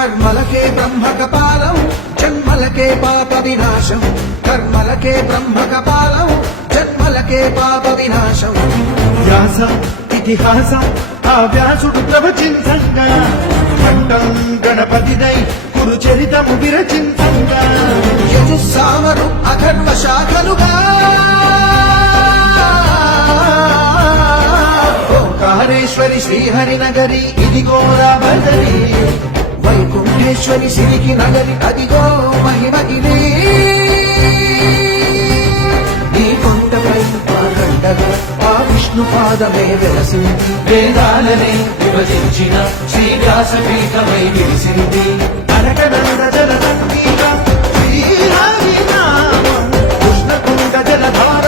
కర్మలకే బ్రహ్మ కపాలం జన్మలకే పాప వినాశం కర్మలకే బ్రహ్మ కపాలం జన్మలకే పాప వినాశం వ్యాస ఇతిహాస ఆ వ్యాసుడు ప్రవచించంగా ఖండం గణపతిదై కురు చరితము విరచించంగా యజుస్సామరు అథర్వ శాఖలుగా ఓంకారేశ్వరి శ్రీహరి నగరి ఇదిగోరా బదరి వైకుంఠేశ్వరి సిరికి నగరి అదిగో మహిమగిరి ఈ కొండపై పాదండగా ఆ విష్ణు పాదమే వెలసింది వేదాలనే విభజించిన శ్రీ వ్యాసపీఠమై విలిసింది అనకనంద జలదండీగా శ్రీహరి నామం కృష్ణకుండ జలధార